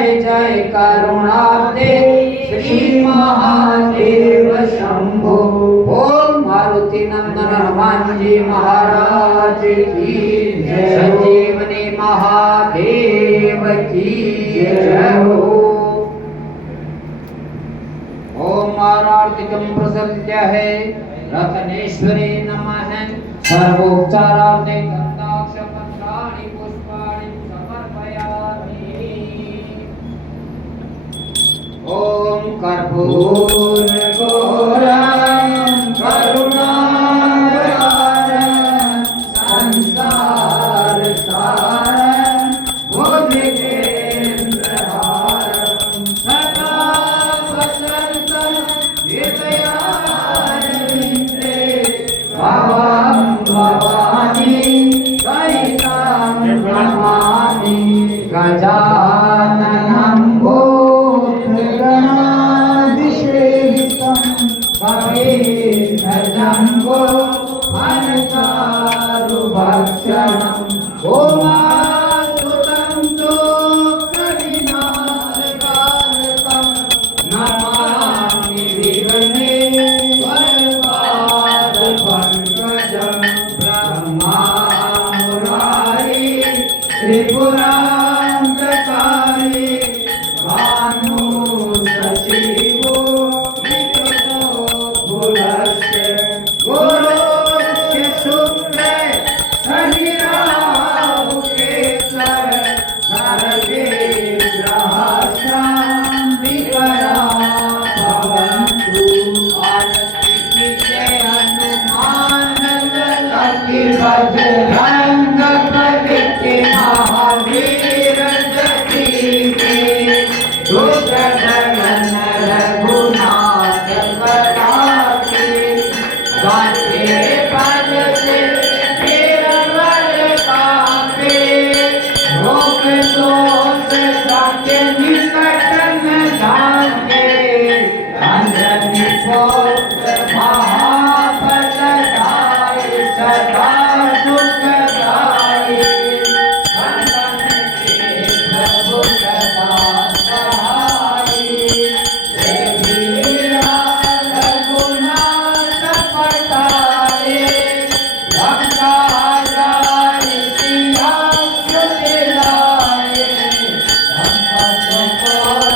जय जय करुणाब्दे श्री महादेव शंभो। ओम मारुति नंदन हनुमान जी महाराज की जय। संजीवनी महादेव की जय हो। ओम आरार्तिकं प्रसत्य है रत्नेश्वरी नमः। सर्वोपचारार्थे गन्धाक्ष पत्राणि पुष्पाणि समर्पयामि। ओम कर्पूर गौरं करुणावतारं संसार सारं भुजगेन्द्रहारं सदा वसन्तं हृदयारविन्दे भवं भवानी सहितं नमामि। गजाननं जम्बो मनसारुभक्षणम् ओमासुतं दुःखविनाशकारकं नमामि विघ्नेश्वरपादपङ्कजं। ब्रह्मामुरारी त्रिपुरान्तकारी भानुसचिवो गुरुस्य शुक्रे शनिराहुके सर्वे ग्रहाशान्तिकरा भवन्तु। आरती जय हनुमान लकी बजरंग बली के महावीर जती के दुर्गण रघुनाथ कराके गाते पद से वीरवर कापे। रोग दोष जाके निकट न जाके अंजनी पुत्र महाबलदाई सदा सुखदाई। संतन के प्रभु सदा सहाई। देवी रघुनाथ पठाए लंका जाए सिया सुदिलाए। संकट मोर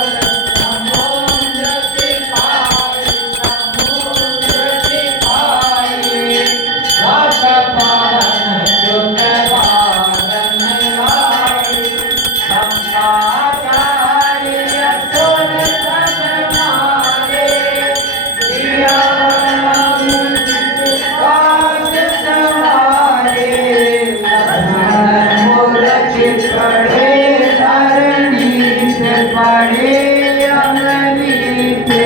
समुद्र सिपाही समुद्र सिपाही। सतपावन सुत बादन लाई। शंकराचार्य सुर सदमारे। सिया काज सवारे। लक्ष्मण मूर्छित पड़े धरणी पे पड़े अमृत पे।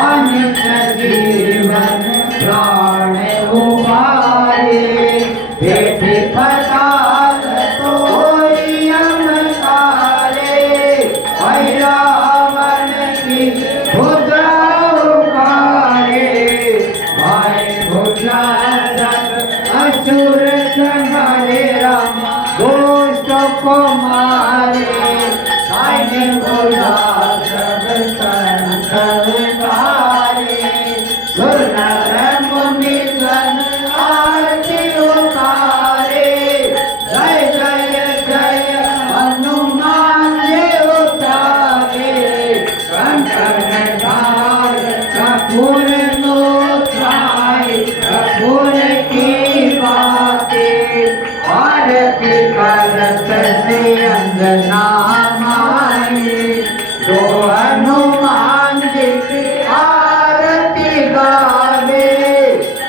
अनित जीवन प्राण उबारे। बेटी पताल तोई अमकारे। रावण की भुजा उखाड़े। भाई भुजा असुर संहारे। राम दुष्ट को मारे। आने भुजा सब संसारे। सुरनर मुनि जन आरती उतारे। जय जय जय हनुमान जी उतारे। कंकण धार कपूर नोत्राय कपूर की बातें। आरती करत से अंजना माई। दो हनुमान जी की आरती गावे।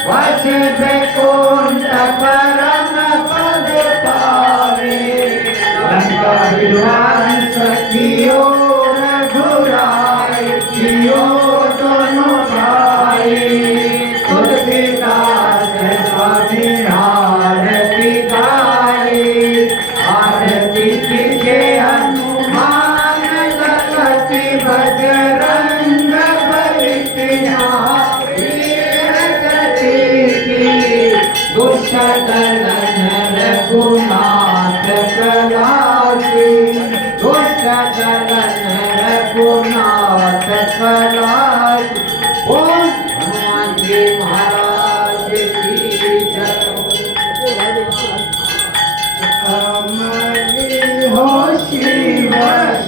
वश बैकुंठ परम पद पावे। लंका विध्वंस कियो रघुराय कियो दोनों भाई। तुलसीदास स्वामी आरती गाए। आरती कीजे हनुमान लखी बजरंग बली के वीर जती की। दुष्ट रघुनाथ कराके। दुष्ट गगन रघुनाथ कलाई बोल हनुमान जी महाराज की जय अमरी हो शिव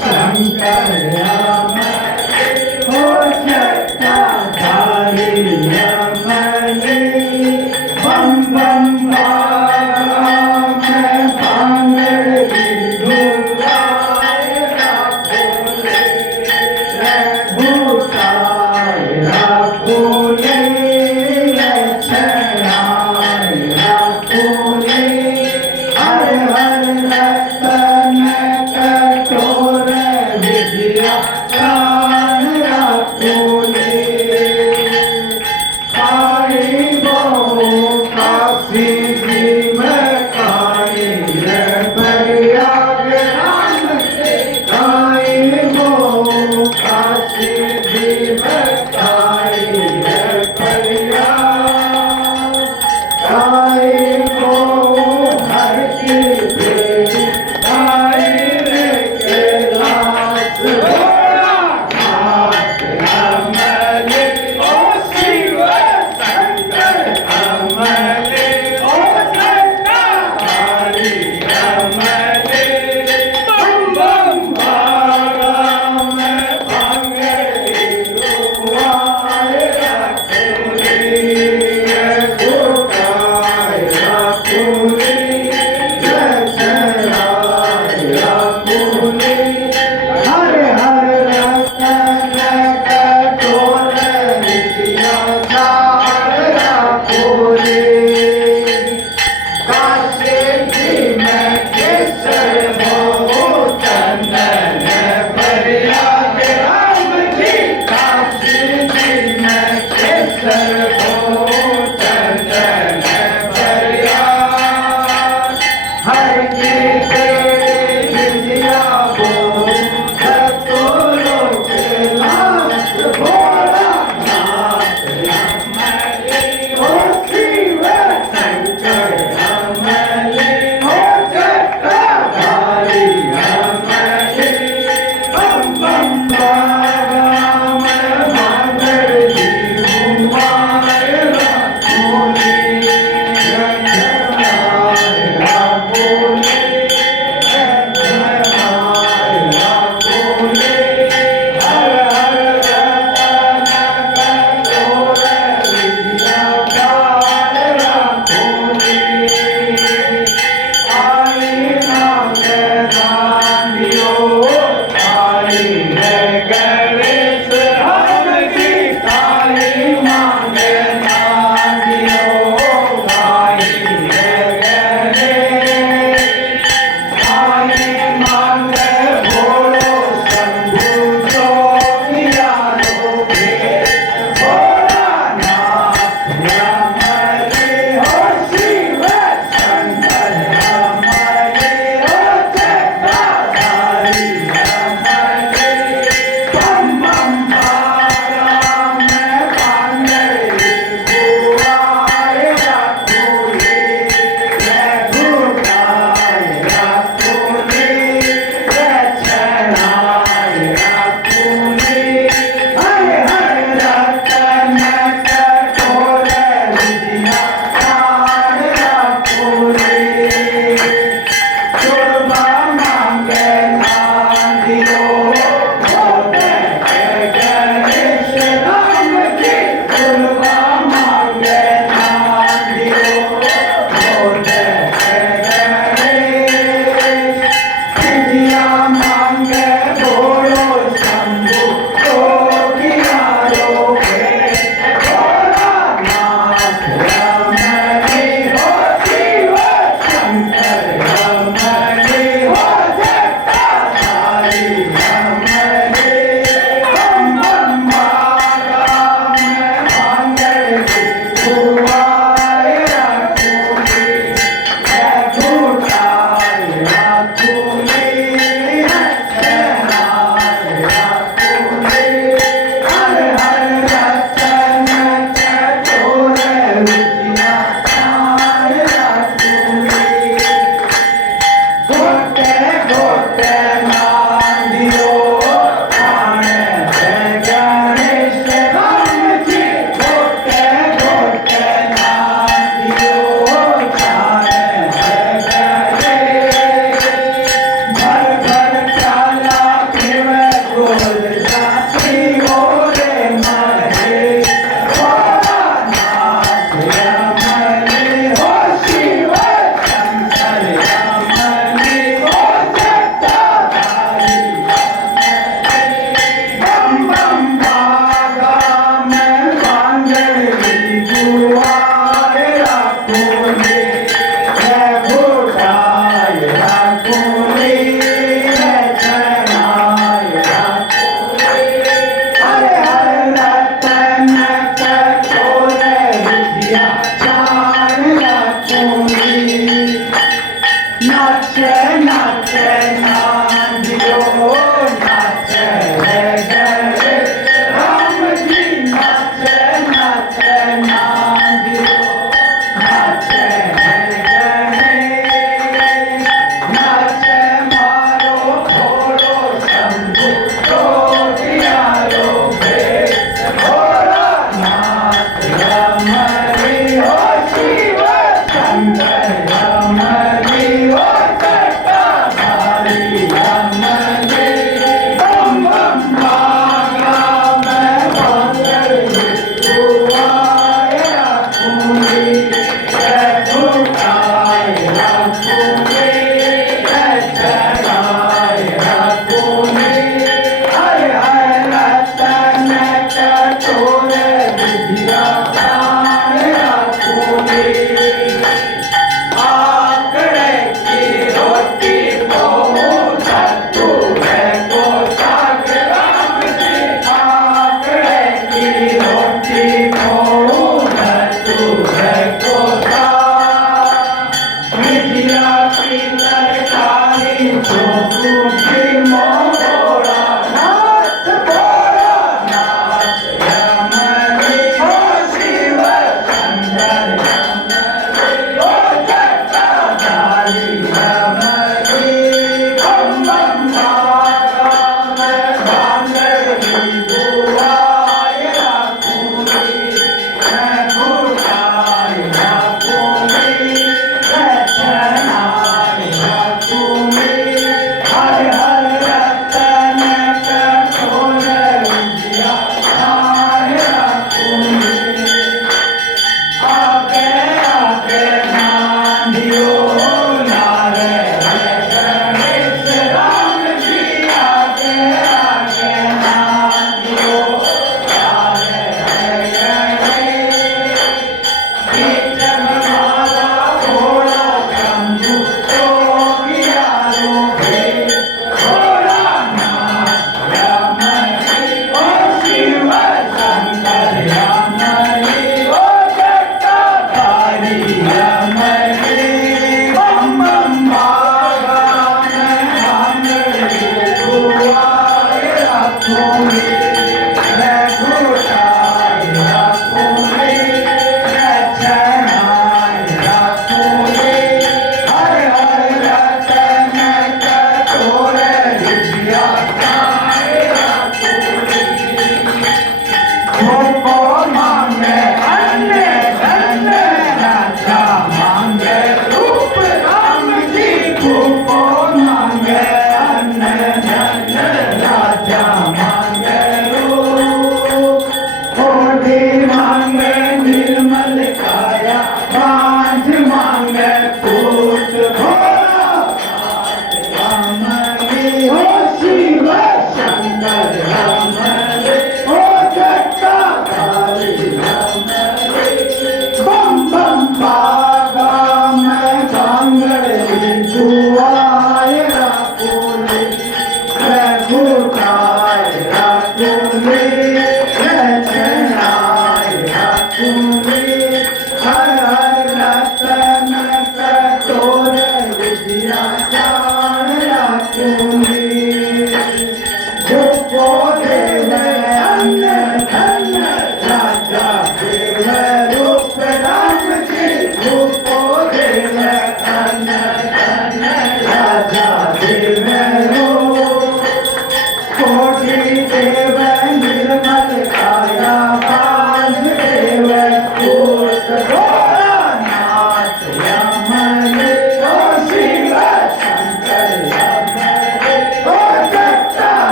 शंकर अमरी हो जटाधारी अमरी बम बम बाम बांगड़ी दुर्गाय रघुताई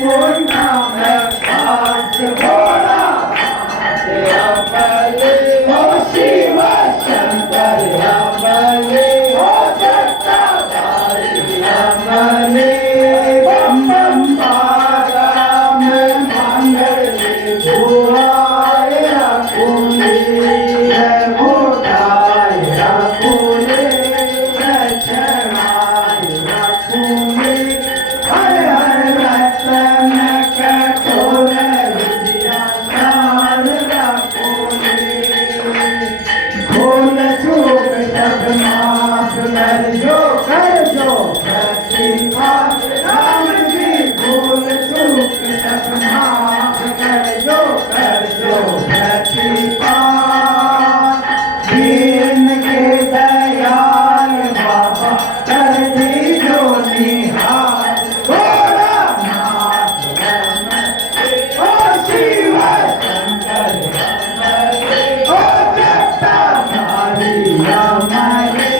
पुन्हा खास भोला अमले हो शिव शंकर अमले हो जटाधारी अमले बम बम बारा में मंगले बुआए रखूंगी घोटाए रखूंगी चढ़ाए रखूंगी हर हर रतन कठोर विद्या सार रखूंगी भूल चूक सब माफ कर जो प्रतिपाल राम जी भूल चूक सब माफ कर जो प्रतिपाल दीन के दयाल बाबा कर दी जो निहाल भोलानाथ ओ शिव शंकर ओ जटाधारी अमले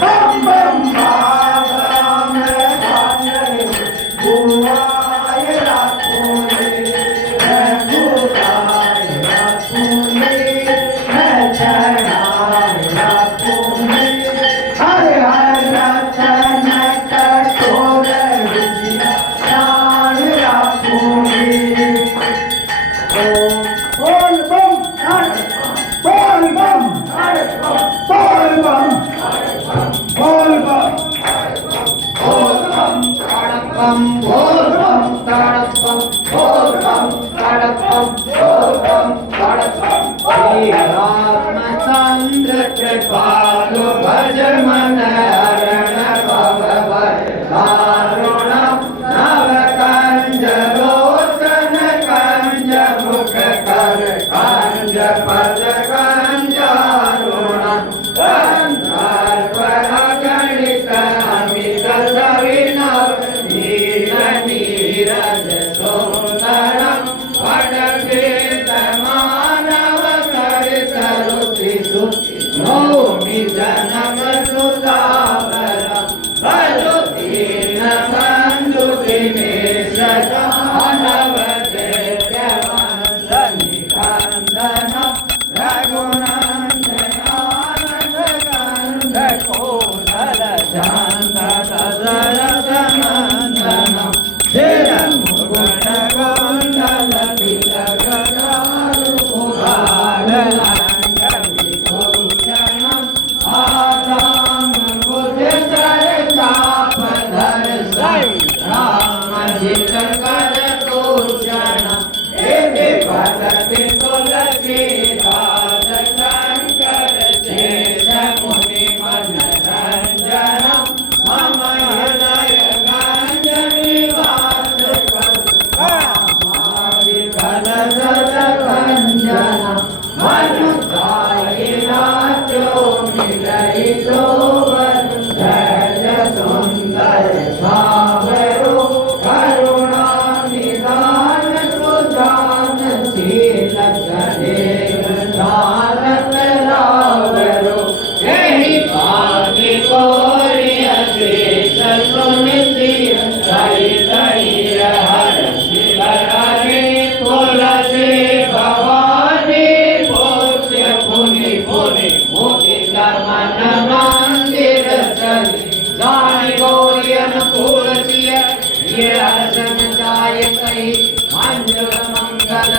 बम बम बाबा में भांगड़े बुआए रखूंगे बुआए रखूंगे चढ़ाए रखूंगे हर हर रतन कठोर विद्या सार रखूंगी बोल बम बोल बम बोल बम बोल बम बोल बम ताड़कम बोल बम ताड़कम बोल बम ताड़कम बोल बम ताड़कम श्री रामचंद्र कृपालु भज मन हरण भगवत दारुण नव कंज लोचन कंज मुख कर कंज पद कंजारुण गंधर्व गणित अमित सविनव नीर नीरज सुंदरम पटकेत मानव करित रुचि नौमि जनम सुतावरम भजो दीन बंधु दिनेश दानव देव्यवंदनि कंदनम रघुनंदन आनंद कंद कोदल चंद दशरथ नंदनम चिरमुकुट कुंडल तिलक चारु कुमार लंघविभूषणम आदाम बुध चर चाप धर राम जित कर दूषणम एवं भगति तुलसीदास शंकर शेष मुनि मनरंजनम मम हृदय गंज निवास कल भंजनम मनुताई नाचो मिलई शोभन जय सुंदर सावरो करुणा निदान सुजान शील गणेश चारक रावरो यही पानी कोरि अशेष सुनिधि तई तई हर शिव हरे तुलसी भवानी पूज्य पुनि पुनि मुनि मन मंदिर चली जाय गौरी अनुकूल ये अर्चन जाय कही मंगल मंगल